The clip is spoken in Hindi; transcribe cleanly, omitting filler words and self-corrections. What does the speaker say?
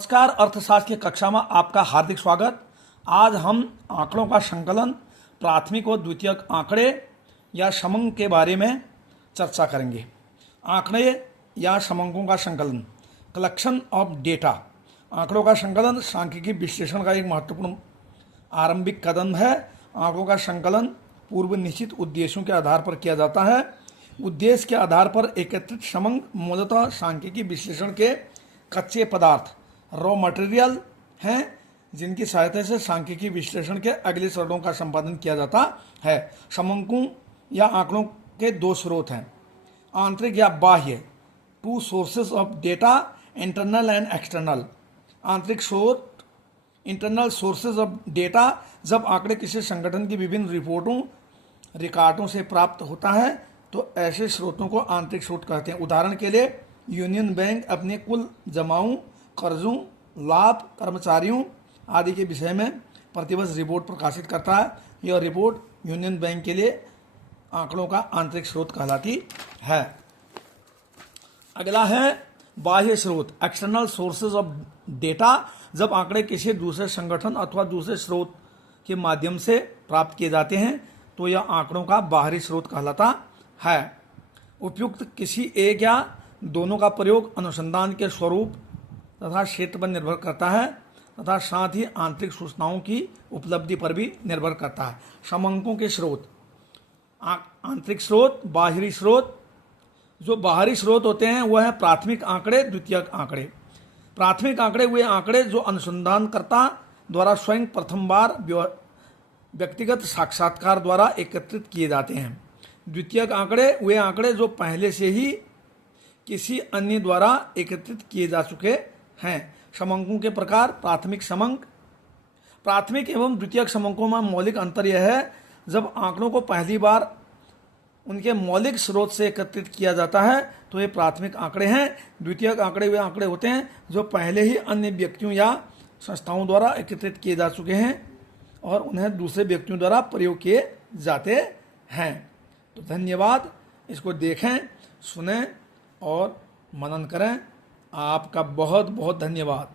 नमस्कार। अर्थशास्त्र की कक्षा में आपका हार्दिक स्वागत। आज हम आंकड़ों का संकलन, प्राथमिक और द्वितीयक आंकड़े या समंक के बारे में चर्चा करेंगे। आंकड़े या समंकों का संकलन, कलेक्शन ऑफ डेटा। आंकड़ों का संकलन सांख्यिकी विश्लेषण का एक महत्वपूर्ण आरंभिक कदम है। आंकड़ों का संकलन पूर्व निश्चित उद्देश्यों के आधार पर किया जाता है। उद्देश्य के आधार पर एकत्रित समंक मूलतः सांख्यिकी विश्लेषण के कच्चे पदार्थ, रॉ मटेरियल हैं, जिनकी सहायता से सांख्यिकी विश्लेषण के अगले चरणों का संपादन किया जाता है। समंकों या आंकड़ों के दो स्रोत हैं, आंतरिक या बाह्य। To sources of data, internal and external. आंतरिक स्रोत, इंटरनल सोर्सेज ऑफ डेटा, जब आंकड़े किसी संगठन की विभिन्न रिपोर्टों, रिकॉर्डों से प्राप्त होता है तो ऐसे स्रोतों को आंतरिक स्रोत कहते हैं। उदाहरण के लिए यूनियन बैंक अपने कुल जमाओं, कर्जों, लाभ, कर्मचारियों आदि के विषय में प्रतिवर्ष रिपोर्ट प्रकाशित करता है। यह रिपोर्ट यूनियन बैंक के लिए आंकड़ों का आंतरिक स्रोत कहलाती है। अगला है बाह्य स्रोत, एक्सटर्नल सोर्सेज ऑफ डेटा। जब आंकड़े किसी दूसरे संगठन अथवा दूसरे स्रोत के माध्यम से प्राप्त किए जाते हैं तो यह आंकड़ों का बाहरी स्रोत कहलाता है। उपयुक्त किसी एक या दोनों का प्रयोग अनुसंधान के स्वरूप तथा क्षेत्र पर निर्भर करता है तथा साथ ही आंतरिक सूचनाओं की उपलब्धि पर भी निर्भर करता है। समंकों के स्रोत, आंतरिक स्रोत, बाहरी स्रोत। जो बाहरी स्रोत होते हैं वह है प्राथमिक आंकड़े, द्वितीयक आंकड़े। प्राथमिक आंकड़े वे आंकड़े जो अनुसंधानकर्ता द्वारा स्वयं प्रथम बार व्यक्तिगत साक्षात्कार द्वारा एकत्रित किए जाते हैं। द्वितीयक आंकड़े वे आंकड़े जो पहले से ही किसी अन्य द्वारा एकत्रित किए जा चुके हैं। समंकों के प्रकार, प्राथमिक समंक। प्राथमिक एवं द्वितीयक समंकों में मौलिक अंतर यह है, जब आंकड़ों को पहली बार उनके मौलिक स्रोत से एकत्रित किया जाता है तो ये प्राथमिक आंकड़े हैं। द्वितीयक आंकड़े वे आंकड़े होते हैं जो पहले ही अन्य व्यक्तियों या संस्थाओं द्वारा एकत्रित किए जा चुके हैं और उन्हें दूसरे व्यक्तियों द्वारा प्रयोग किए जाते हैं। तो धन्यवाद। इसको देखें, सुनें और मनन करें। आपका बहुत बहुत धन्यवाद।